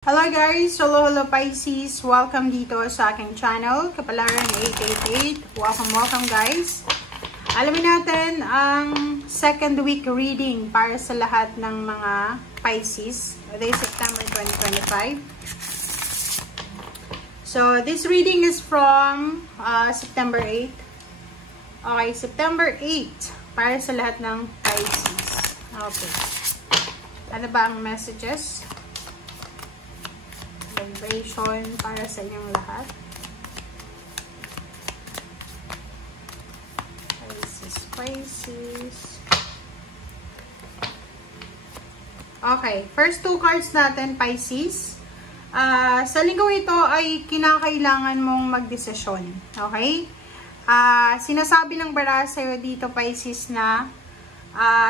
Hello guys! Hello Pisces! Welcome dito sa aking channel, Kapalaran 888. Welcome guys! Alamin natin ang second week reading para sa lahat ng mga Pisces. Today September 2025. So this reading is from September 8. Okay, September 8 para sa lahat ng Pisces. Okay. Ano ba ang messages? Vibration para sa inyong lahat. Pisces. Okay, first two cards natin, Pisces. Sa linggong ito ay kinakailangan mong magdesisyon. Okay? Sinasabi ng bara sa'yo dito, Pisces, na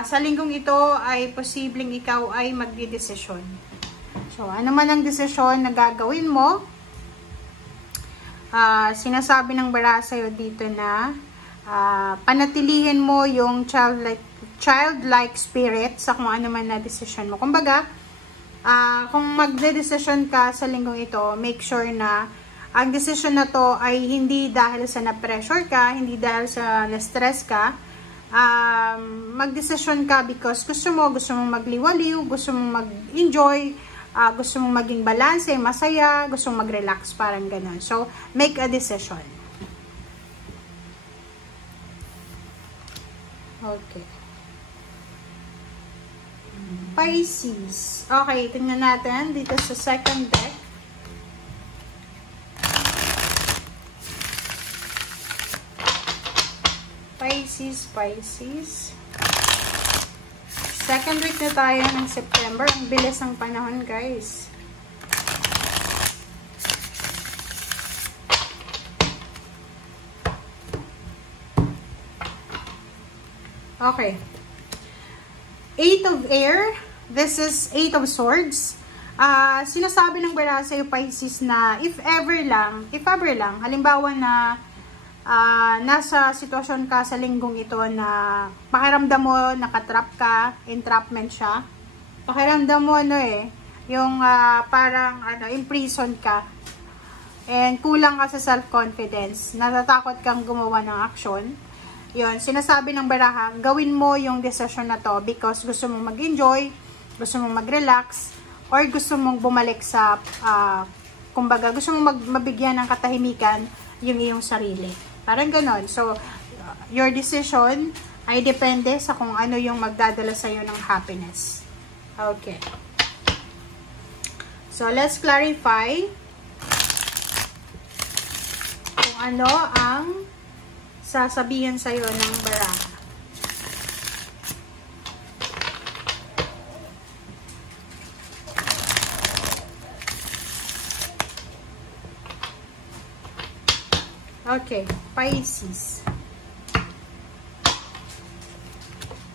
sa linggong ito ay posibleng ikaw ay magdedesisyon. So, ano man ang desisyon na gagawin mo, sinasabi ng bara sa'yo dito na panatilihin mo yung childlike spirit sa kung ano man na desisyon mo. Kumbaga, kung magde-desisyon ka sa linggong ito, make sure na ang desisyon na to ay hindi dahil sa na-pressure ka, hindi dahil sa na-stress ka. Magdesisyon ka because gusto mong magliwaliw, gusto mong mag-enjoy, gusto mong maging balanse, masaya, gusto mong mag-relax, parang ganun. So, make a decision. Okay. Pisces. Okay, tingnan natin dito sa second deck. Pisces. Second week na tayo ng September. Ang bilis ng panahon, guys. Okay. Eight of Air. This is Eight of Swords. Sinasabi ng bara sa'yo, Pisces, na if ever lang, halimbawa na nasa sitwasyon ka sa linggong ito na pakiramdam mo nakatrap ka, entrapment siya. Pakiramdam mo yung parang imprisoned ka and kulang ka sa self-confidence, natatakot kang gumawa ng aksyon. Yun, sinasabi ng baraha, gawin mo yung decision na to because gusto mong mag-enjoy, gusto mong mag-relax, or gusto mong bumalik sa kumbaga, gusto mong mabigyan ng katahimikan yung iyong sarili. Parang ganon. So, your decision ay depende sa kung ano yung magdadala sa'yo ng happiness. Okay. So, let's clarify kung ano ang sasabihin sa'yo ng baraha. Okay, Pisces.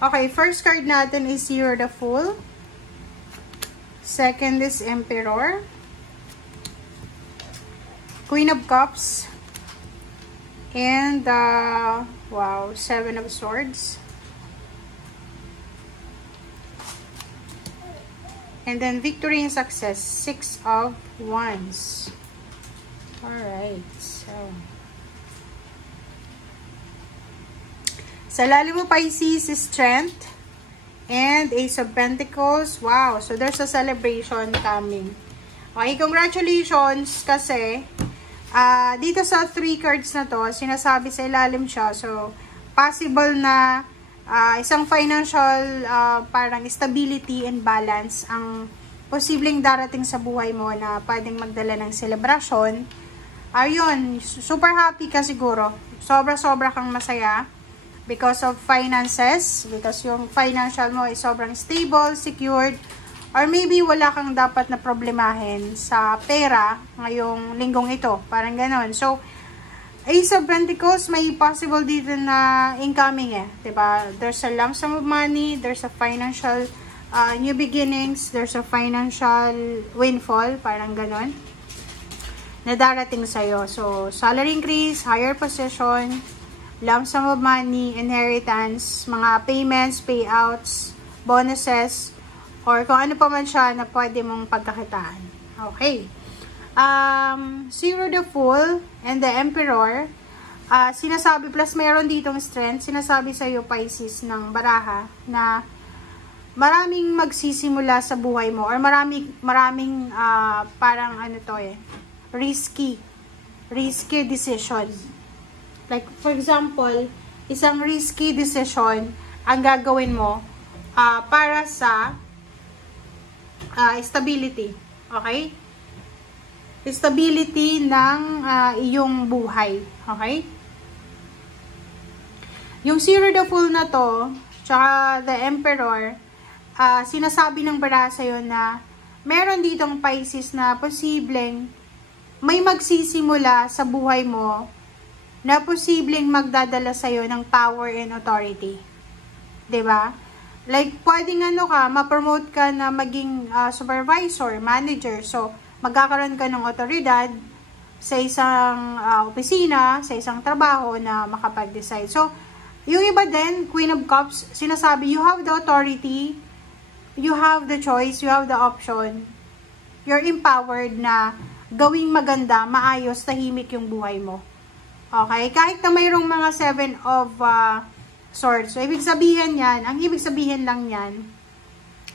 Okay, first card natin is You're the Fool. Second is Emperor. Queen of Cups. And, wow, Seven of Swords. And then, Victory and Success. Six of Wands. Alright, so sa lalim mo, Pisces, is Strength and Ace of Pentacles. Wow, so there's a celebration coming. Okay, congratulations kasi dito sa 3 cards na to, sinasabi sa ilalim siya. So, possible na isang financial parang stability and balance ang posibleng darating sa buhay mo na pwedeng magdala ng celebration. Ayun, super happy ka siguro. Sobra-sobra kang masaya. Because of finances, because yung financial mo ay sobrang stable, secured, or maybe wala kang dapat na problemahin sa pera ngayong linggong ito. Parang ganon. So, Ace of Pentacles, may possible dito na incoming diba? There's a lump sum of money, there's a financial new beginnings, there's a financial windfall, parang ganon, na darating sa'yo. So, salary increase, higher position, lump sum of money, inheritance, mga payments, payouts, bonuses, or kung ano pa man siya na pwede mong pagkakitaan. Okay. Zero the Fool and the Emperor. Sinasabi, plus meron ditong strength, sinasabi sa iyo, Pisces, ng baraha, na maraming magsisimula sa buhay mo, or maraming parang ano to risky decision. Like, for example, isang risky decision ang gagawin mo para sa stability. Okay? Stability ng iyong buhay. Okay? Yung Zero the Fool na to, tsaka the Emperor, sinasabi ng baraha sa'yo na meron ditong Pisces na posibleng may magsisimula sa buhay mo na posibleng magdadala sa'yo ng power and authority. 'Di ba? Like, pwedeng ma-promote ka na maging supervisor, manager. So, magkakaroon ka ng otoridad sa isang opisina, sa isang trabaho na makapag-decide. So, yung iba din, Queen of Cups, sinasabi, you have the authority, you have the choice, you have the option. You're empowered na gawing maganda, maayos, tahimik yung buhay mo. Okay? Kahit na mayroong mga 7 of Swords. So, ibig sabihin yan, ang ibig sabihin lang yan,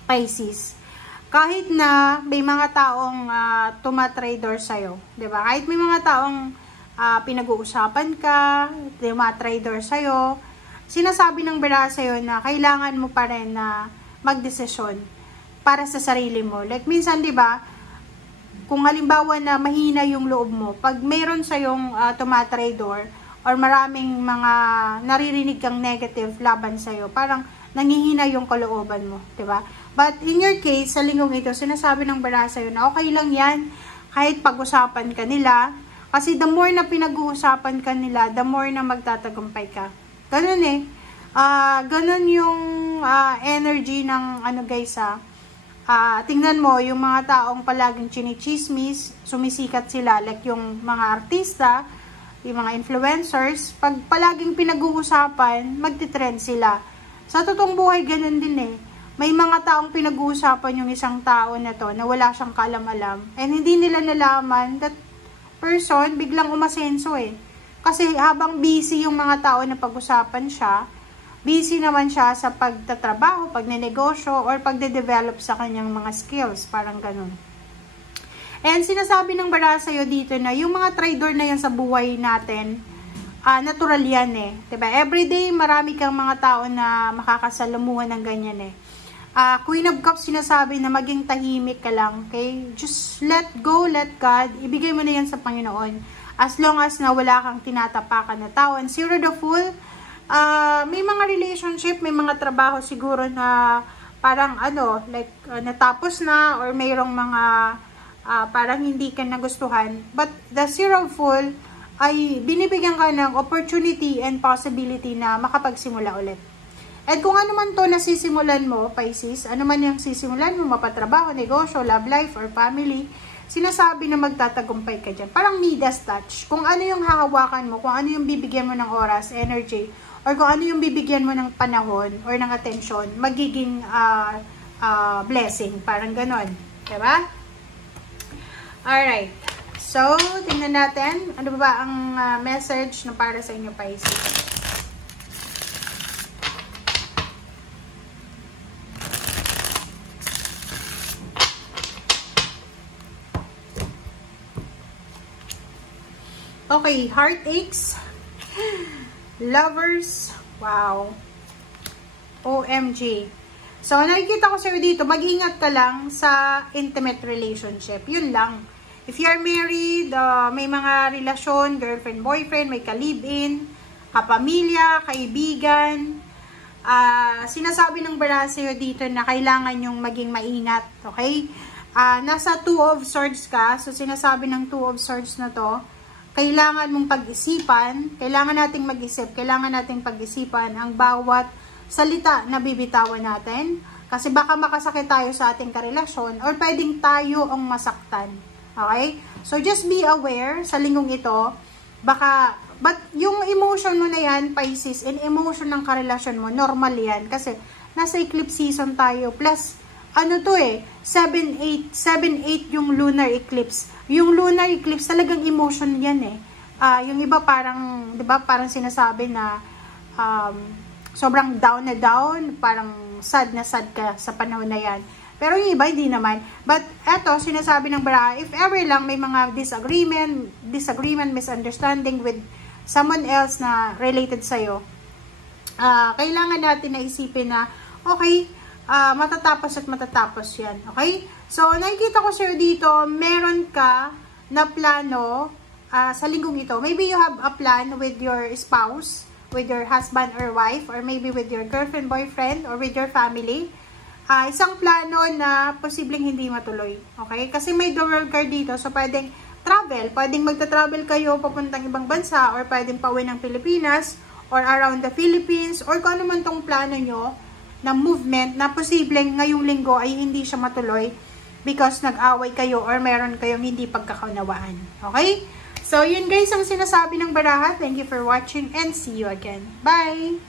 Pisces, kahit na may mga taong tumatrader sa'yo, diba? Kahit may mga taong pinag-uusapan ka, tumatrader sa'yo, sinasabi ng baraha sa'yo na kailangan mo pa rin na magdesisyon para sa sarili mo. Like, minsan, diba, kung halimbawa na mahina yung loob mo, pag mayroon sa'yong tumatrader, or maraming mga naririnig kang negative laban sa'yo, parang nangihina yung kalooban mo, diba? But in your case, sa linggong ito, sinasabi ng baraha sa'yo na okay lang yan, kahit pag-usapan ka nila, kasi the more na pinag-uusapan ka nila, the more na magtatagumpay ka. Ganun ganun yung energy ng guys tingnan mo, yung mga taong palaging chinichismis, sumisikat sila, like yung mga artista, yung mga influencers, pag palaging pinag-uusapan, magtitrend sila. Sa totoong buhay, ganun din May mga taong pinag-uusapan yung isang tao na to, na wala siyang kaalam-alam, and hindi nila nalaman that person biglang umasenso Kasi habang busy yung mga tao na pag-usapan siya, busy naman siya sa pagtatrabaho, pagnenegosyo, or pagde-develop sa kanyang mga skills, parang ganun. And sinasabi ng baraha sa'yo dito na yung mga trader na yan sa buhay natin, natural yan Diba? Everyday, marami kang mga tao na makakasalamuhan ng ganyan Queen of Cups, sinasabi na maging tahimik ka lang, okay? Just let go, let God, ibigay mo na yan sa Panginoon. As long as na wala kang tinatapakan na tao. And Zero the Fool, may mga relationship, may mga trabaho siguro na parang natapos na, or mayroong mga parang hindi ka nagustuhan. But the Zero Fool ay binibigyan ka ng opportunity and possibility na makapagsimula ulit. At kung ano man to nasisimulan mo, Pisces, ano man yung sisimulan mo, mapatrabaho, negosyo, love life, or family, sinasabi na magtatagumpay ka dyan. Parang Midas touch. Kung ano yung hahawakan mo, kung ano yung bibigyan mo ng oras, energy, or kung ano yung bibigyan mo ng panahon or ng atensyon, magiging blessing. Parang ganon. Diba? Alright. So, tingnan natin. Ano ba ang message na para sa inyo, Pisces? Okay, heartaches, lovers, wow, OMG. So, nakikita ko sa'yo dito, mag-ingat ka lang sa intimate relationship. Yun lang. If you are married, may mga relasyon, girlfriend, boyfriend, may ka-live-in, kapamilya, kaibigan, sinasabi ng baraha sa'yo dito na kailangan yung maging maingat, okay? Nasa Two of Swords ka, so sinasabi ng Two of Swords na to, kailangan mong pag-isipan, kailangan nating mag-isip, kailangan nating pag-isipan ang bawat salita na bibitawan natin. Kasi baka makasakit tayo sa ating karelasyon or pwedeng tayo ang masaktan. Okay? So, just be aware sa linggong ito. But yung emotion mo na yan, Pisces, and emotion ng karelasyon mo, normal yan. Kasi nasa eclipse season tayo. Plus, ano to eh, 7-8 yung lunar eclipse. Yung lunar eclipse, talagang emotion yan eh. Yung iba parang, di ba, parang sinasabi na sobrang down na down, parang sad na sad ka sa panahon na yan. Pero yung iba, hindi naman. But, eto, sinasabi ng baraha, if ever lang may mga disagreement, misunderstanding with someone else na related sa'yo, kailangan natin na isipin na, okay, matatapos at matatapos yan. Okay? So, nakikita ko sa'yo dito, meron ka na plano sa linggong ito. Maybe you have a plan with your spouse, with your husband or wife, or maybe with your girlfriend, boyfriend, or with your family. Isang plano na posibleng hindi matuloy. Okay? Kasi may the world card dito, so pwedeng travel. Pwedeng magta-travel kayo papuntang ibang bansa, or pwedeng pauwi ng Pilipinas, or around the Philippines, or kung ano man tong plano nyo, na movement na posibleng ngayong linggo ay hindi siya matuloy because nag-away kayo or meron kayong hindi pagkakaunawaan. Okay? So, yun guys ang sinasabi ng baraha. Thank you for watching and see you again. Bye!